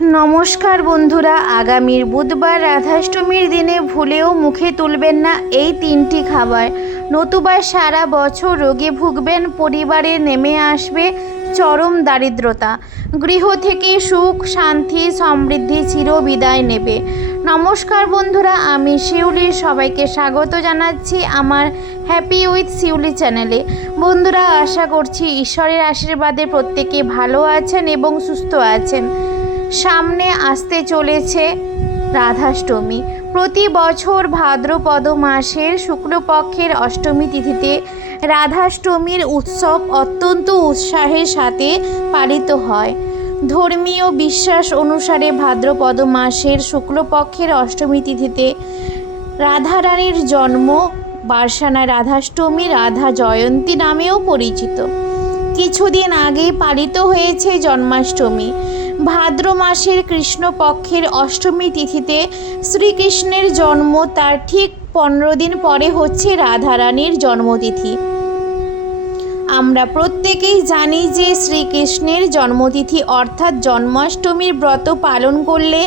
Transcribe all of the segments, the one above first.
নমস্কার বন্ধুরা, আগামীর বুধবার রাধাষ্টমীর দিনে ভুলেও মুখে তুলবেন না এই তিনটি খাবার। নতুবা সারা বছর রোগে ভুগবেন, পরিবারে নেমে আসবে চরম দারিদ্রতা। গৃহ থেকে সুখ, শান্তি, সমৃদ্ধি চির বিদায় নেবে। নমস্কার বন্ধুরা, আমি শিউলি, সবাইকে স্বাগত জানাচ্ছি আমার হ্যাপি উইথ শিউলি চ্যানেলে। বন্ধুরা, আশা করছি ঈশ্বরের আশীর্বাদে প্রত্যেকে ভালো আছেন এবং সুস্থ আছেন। সামনে আসতে চলেছে রাধাষ্টমী। প্রতি বছর ভাদ্রপদ মাসের শুক্লপক্ষের অষ্টমী তিথিতে রাধাষ্টমীর উৎসব অত্যন্ত উৎসাহের সাথে পালিত হয়। ধর্মীয় বিশ্বাস অনুসারে ভাদ্রপদ মাসের শুক্লপক্ষের অষ্টমী তিথিতে রাধারানীর জন্ম বার্সানা রাধাষ্টমী রাধা জয়ন্তী নামেও পরিচিত। কিছুদিন আগেই পালিত হয়েছে জন্মাষ্টমী। ভাদ্র মাসের কৃষ্ণপক্ষের অষ্টমী তিথিতে শ্রীকৃষ্ণের জন্ম, তার ঠিক পনেরো দিন পরে হচ্ছে রাধারানীর জন্মতিথি। আমরা প্রত্যেকেই জানি যে শ্রীকৃষ্ণের জন্মতিথি অর্থাৎ জন্মাষ্টমীর ব্রত পালন করলে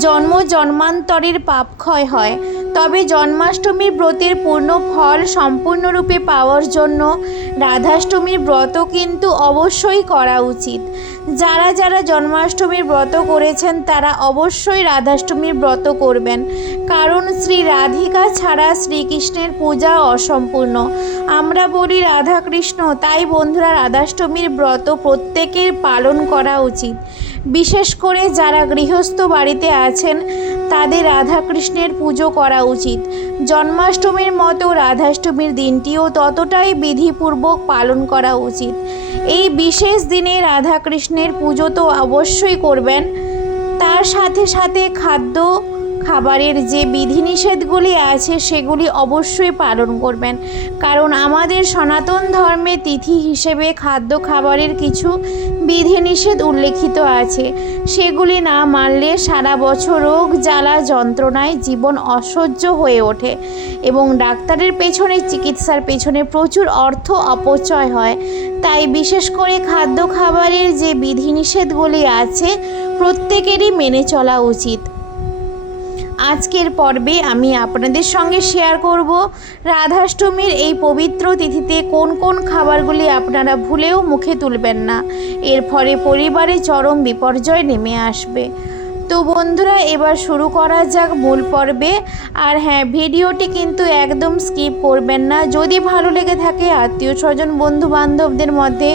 জন্ম জন্মান্তরের পাপ ক্ষয় হয়। তবে জন্মাষ্টমীর ব্রতের পূর্ণ ফল সম্পূর্ণরূপে পাওয়ার জন্য রাধাষ্টমীর ব্রত কিন্তু অবশ্যই করা উচিত। যারা যারা জন্মাষ্টমীর ব্রত করেছেন, তারা অবশ্যই রাধাষ্টমীর ব্রত করবেন। কারণ শ্রী রাধিকা ছাড়া শ্রীকৃষ্ণের পূজা অসম্পূর্ণ। আমরা বলি রাধাকৃষ্ণ, তাই বন্ধুরা, রাধাষ্টমীর ব্রত প্রত্যেকের পালন করা উচিত। বিশেষ করে যারা গৃহস্থ বাড়িতে আছেন, তাদের রাধাকৃষ্ণের পুজো করা উচিত। জন্মাষ্টমীর মতো রাধাষ্টমীর দিনটিও ততটাই বিধিপূর্বক পালন করা উচিত। এই বিশেষ দিনে রাধাকৃষ্ণের পুজো তো অবশ্যই করবেন। তার সাথে সাথে খাদ্য খাবারের যে বিধিনিষেধগুলি আছে সেগুলি অবশ্যই পালন করবেন। কারণ আমাদের সনাতন ধর্মে তিথি হিসেবে খাদ্য খাবারের কিছু বিধিনিষেধ উল্লেখিত আছে। সেগুলি না মানলে সারা বছর রোগ জ্বালা যন্ত্রণায় জীবন অসহ্য হয়ে ওঠে এবং ডাক্তারের পেছনে, চিকিৎসার পেছনে প্রচুর অর্থ অপচয় হয়। তাই বিশেষ করে খাদ্য খাবারের যে বিধিনিষেধগুলি আছে, প্রত্যেকেরই মেনে চলা উচিত। আজকের পর্বে আমি আপনাদের সঙ্গে শেয়ার করব রাধাষ্টমীর এই পবিত্র তিথিতে কোন কোন খাবারগুলি আপনারা ভুলেও মুখে তুলবেন না। এর ফলে পরিবারে চরম বিপর্যয় নেমে আসবে। তো বন্ধুরা, এবার শুরু করা যাক মূল পর্বে। আর হ্যাঁ ভিডিওটি কিন্তু একদম স্কিপ করবেন না। যদি ভালো লেগে থাকে, আত্মীয় স্বজন বন্ধু বান্ধবদের মধ্যে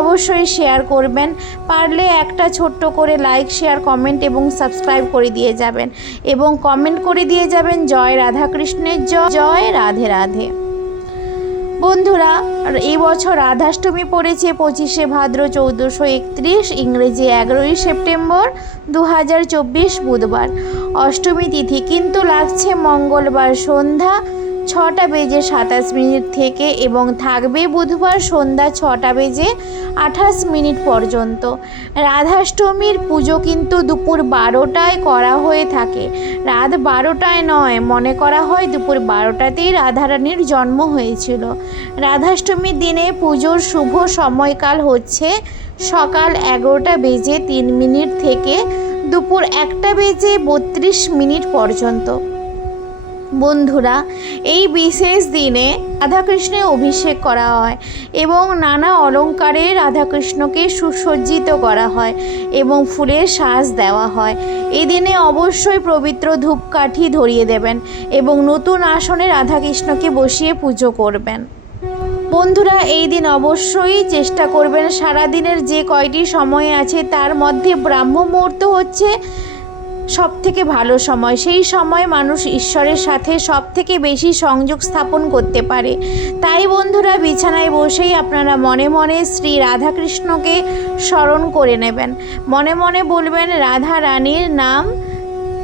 অবশ্যই শেয়ার করবেন। পারলে একটা ছোট্ট করে লাইক, শেয়ার, কমেন্ট এবং সাবস্ক্রাইব করে দিয়ে যাবেন। এবং কমেন্ট করে দিয়ে যাবেন জয় রাধাকৃষ্ণের জয় জয় রাধে রাধে। বন্ধুরা এই বছর রাধাষ্টমী পড়েছে পঁচিশে ভাদ্র চৌদ্দশো একত্রিশ, ইংরেজি এগারোই সেপ্টেম্বর দু হাজার চব্বিশ বুধবার। অষ্টমী তিথি কিন্তু লাগছে মঙ্গলবার সন্ধ্যা ছটা বেজে সাতাশ মিনিট থেকে এবং থাকবে বুধবার সন্ধ্যা ছটা বেজে আঠাশ মিনিট পর্যন্ত। রাধাষ্টমীর পুজো কিন্তু দুপুর বারোটায় করা হয়ে থাকে। রাত বারোটায় নয়, মনে করা হয় দুপুর বারোটাতেই রাধারানীর জন্ম হয়েছিল। রাধাষ্টমীর দিনে পুজোর শুভ সময়কাল হচ্ছে সকাল এগারোটা বেজে তিন মিনিট থেকে দুপুর একটা বেজে বত্রিশ মিনিট পর্যন্ত। বন্ধুরা, এই বিশেষ দিনে রাধাকৃষ্ণের অভিষেক করা হয় এবং নানা অলঙ্কারে রাধাকৃষ্ণকে সুসজ্জিত করা হয় এবং ফুলের সাজ দেওয়া হয়। এই দিনে অবশ্যই পবিত্র ধূপকাঠি ধরিয়ে দেবেন এবং নতুন আসনে রাধাকৃষ্ণকে বসিয়ে পুজো করবেন। বন্ধুরা, এই দিন অবশ্যই চেষ্টা করবেন সারাদিনের যে কয়টি সময় আছে তার মধ্যে ব্রাহ্ম মুহূর্ত হচ্ছে সব থেকে ভালো সময়। সেই সময় মানুষ ঈশ্বরের সাথে সব থেকে বেশি সংযোগ স্থাপন করতে পারে। তাই বন্ধুরা, বিছানায় বসেই আপনারা মনে মনে শ্রী রাধাকৃষ্ণকে স্মরণ করে নেবেন। মনে মনে বলবেন, রাধা রানীর নাম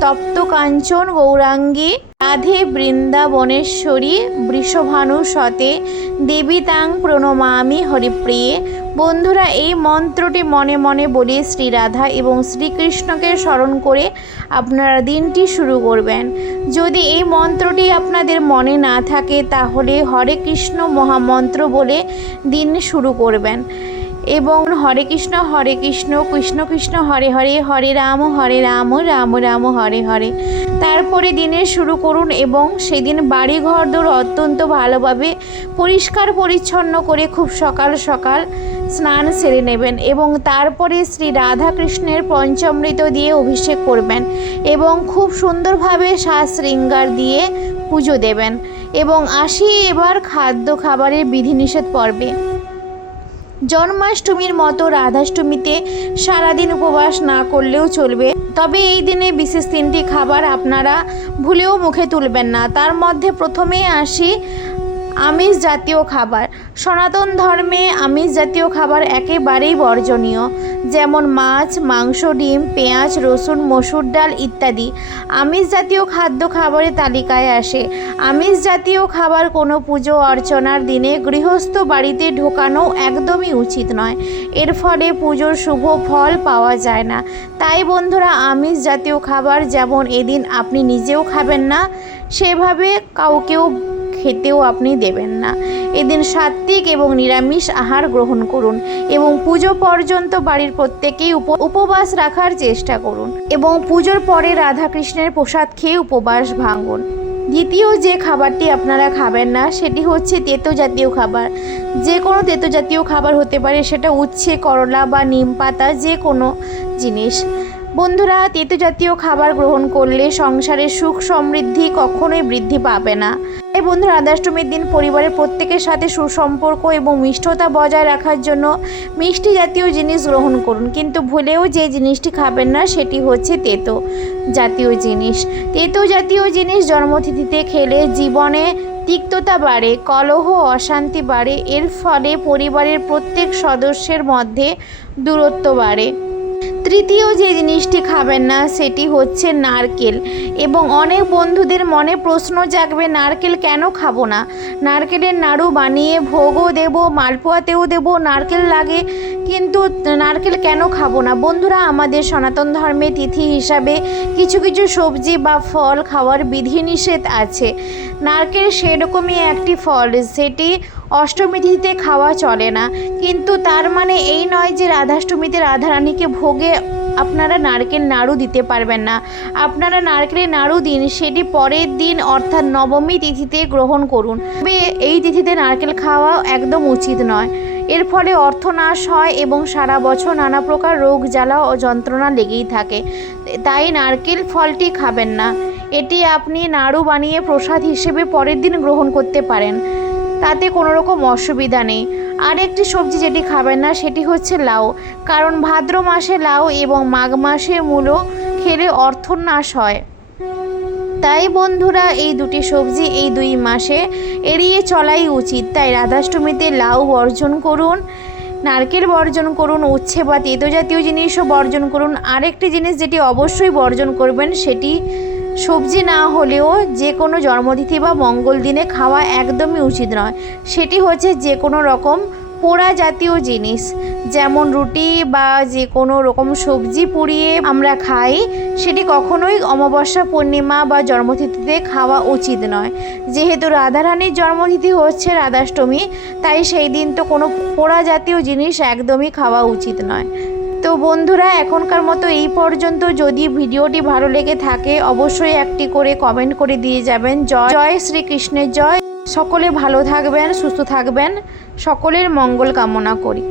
তপ্ত কাঞ্চন গৌরাঙ্গী, রাধে বৃন্দাবনেশ্বরী বৃষভানু সতে দেবী তাং প্রণমামি হরিপ্রিয়ে বন্ধুরা, এই মন্ত্রটি মনে মনে বলে শ্রীরাধা এবং শ্রীকৃষ্ণকে স্মরণ করে আপনারা দিনটি শুরু করবেন। যদি এই মন্ত্রটি আপনাদের মনে না থাকে, তাহলে হরে কৃষ্ণ মহামন্ত্র বলে দিন শুরু করবেন। এবং হরে কৃষ্ণ হরে কৃষ্ণ কৃষ্ণ কৃষ্ণ, হরে হরে হরে রাম হরে রাম রাম রাম, হরে হরে। তারপরে দিনের শুরু করুন এবং সেদিন বাড়ি ঘরদোর অত্যন্ত ভালোভাবে পরিষ্কার পরিচ্ছন্ন করে খুব সকাল সকাল স্নান, সেরে নেবেন এবং তারপরে শ্রী রাধাকৃষ্ণের পঞ্চামৃত দিয়ে অভিষেক করবেন এবং খুব সুন্দরভাবে শ্বাস দিয়ে পুজো দেবেন এবং আসি এবার খাদ্য খাবারের বিধিনিষেধ পর্বে। জন্মাষ্টমীর মতো রাধাষ্টমীতে সারাদিন উপবাস না করলেও চলবে, তবে এই দিনে বিশেষ তিনটি খাবার আপনারা ভুলেও মুখে তুলবেন না। তার মধ্যে প্রথমেই আসি আমিষ জাতীয় খাবার। সনাতন ধর্মে আমিষ জাতীয় খাবার একেবারেই বর্জনীয়। যেমন মাছ, মাংস, ডিম, পেঁয়াজ, রসুন, মসুর ডাল ইত্যাদি। আমিষ জাতীয় খাদ্য খাবারের তালিকায় আসে। আমিষ জাতীয় খাবার কোনো পুজো, অর্চনার দিনে গৃহস্থ বাড়িতে ঢোকানো একদমই উচিত নয়। এর ফলে পুজোর শুভ ফল পাওয়া যায় না। তাই বন্ধুরা, আমিষ জাতীয় খাবার যেমন এদিন আপনি নিজেও খাবেন না, সেভাবে কাউকেও খেতেও আপনি দেবেন না। এদিন সাত্ত্বিক এবং নিরামিষ আহার গ্রহণ করুন এবং পুজো পর্যন্ত বাড়ির প্রত্যেকেই উপ- উপবাস রাখার চেষ্টা করুন এবং পুজোর পরে রাধাকৃষ্ণের প্রসাদ খেয়ে উপবাস ভাঙুন। দ্বিতীয় যে খাবারটি আপনারা খাবেন না, সেটি হচ্ছে তেতো জাতীয় খাবার। যে কোনো তেতো জাতীয় খাবার হতে পারে, সেটা উচ্ছে, করলা বা নিম পাতা, যে কোনো জিনিস। বন্ধুরা তেতো জাতীয় খাবার গ্রহণ করলে সংসারের সুখ সমৃদ্ধি কখনোই বৃদ্ধি পাবে না। তাই বন্ধুরা রাধাষ্টমীর দিন পরিবারের প্রত্যেকের সাথে সুসম্পর্ক এবং মিষ্টতা বজায় রাখার জন্য মিষ্টি জাতীয় জিনিস গ্রহণ করুন। কিন্তু ভুলেও যে জিনিসটি খাবেন না, সেটি হচ্ছে তেতো জাতীয় জিনিস। তেতো জাতীয় জিনিস জন্মতিথিতে খেলে জীবনে তিক্ততা বাড়ে, কলহ অশান্তি বাড়ে। এর ফলে পরিবারের প্রত্যেক সদস্যের মধ্যে দূরত্ব বাড়ে। তৃতীয় যে জিনিসটি খাবেন না, সেটি হচ্ছে নারকেল। এবং অনেক বন্ধুদের মনে প্রশ্ন জাগবে, নারকেল কেন খাব না? নারকেলের নাড়ু বানিয়ে ভোগও দেব, মালপোয়াতেও দেব, নারকেল লাগে, কিন্তু নারকেল কেন খাব না? বন্ধুরা, আমাদের সনাতন ধর্মে তিথি হিসাবে কিছু কিছু সবজি বা ফল খাওয়ার বিধিনিষেধ আছে। নারকেল সেরকমই একটি ফল, সেটি অষ্টমী তিথিতে খাওয়া চলে না। কিন্তু তার মানে এই নয় যে রাধাষ্টমীতে রাধারানীকে ভোগে আপনারা নারকেল নাড়ু দিতে পারবেন না। আপনারা নারকেলের নাড়ু দিন, সেটি পরের দিন অর্থাৎ নবমী তিথিতে গ্রহণ করুন। তবে এই তিথিতে নারকেল খাওয়া একদম উচিত নয়। এর ফলে অর্থনাশ হয় এবং সারা বছর নানা প্রকার রোগ, জ্বালা ও যন্ত্রণা লেগেই থাকে। তাই নারকেল ফলটি খাবেন না। এটি আপনি নাড়ু বানিয়ে প্রসাদ হিসেবে পরের দিন গ্রহণ করতে পারেন। তাতে কোনো রকম অসুবিধা নেই। আরেকটি সবজি যেটি খাবেন না, সেটি হচ্ছে লাউ। কারণ ভাদ্র মাসে লাউ এবং মাঘ মাসে মূলো খেলে অর্থনাশ হয়। তাই বন্ধুরা, এই দুটি সবজি এই দুই মাসে এড়িয়ে চলাই উচিত। তাই রাধাষ্টমীতে লাউ বর্জন করুন, নারকেল বর্জন করুন, উচ্ছে বা তেতো জাতীয় জিনিসও বর্জন করুন। আরেকটি জিনিস যেটি অবশ্যই বর্জন করবেন, সেটি সবজি না হলেও যে কোনো জন্মতিথি বা মঙ্গল দিনে খাওয়া একদমই উচিত নয়। সেটি হচ্ছে যে কোনো রকম পোড়া জাতীয় জিনিস, যেমন রুটি বা যে কোনো রকম সবজি পুড়িয়ে আমরা খাই, সেটি কখনোই অমাবস্যা, পূর্ণিমা বা জন্মতিথিতে খাওয়া উচিত নয়। যেহেতু রাধারানীর জন্মতিথি হচ্ছে রাধাষ্টমী, তাই সেই দিন তো কোনো পোড়া জাতীয় জিনিস একদমই খাওয়া উচিত নয়। তো বন্ধুরা, এখনকার মতো এই পর্যন্ত। যদি ভিডিওটি ভালো লেগে থাকে, অবশ্যই একটি করে কমেন্ট করে দিয়ে যাবেন। জয় জয় শ্রীকৃষ্ণের জয়। সকলে ভালো থাকবেন, সুস্থ থাকবেন। সকলের মঙ্গল কামনা করি।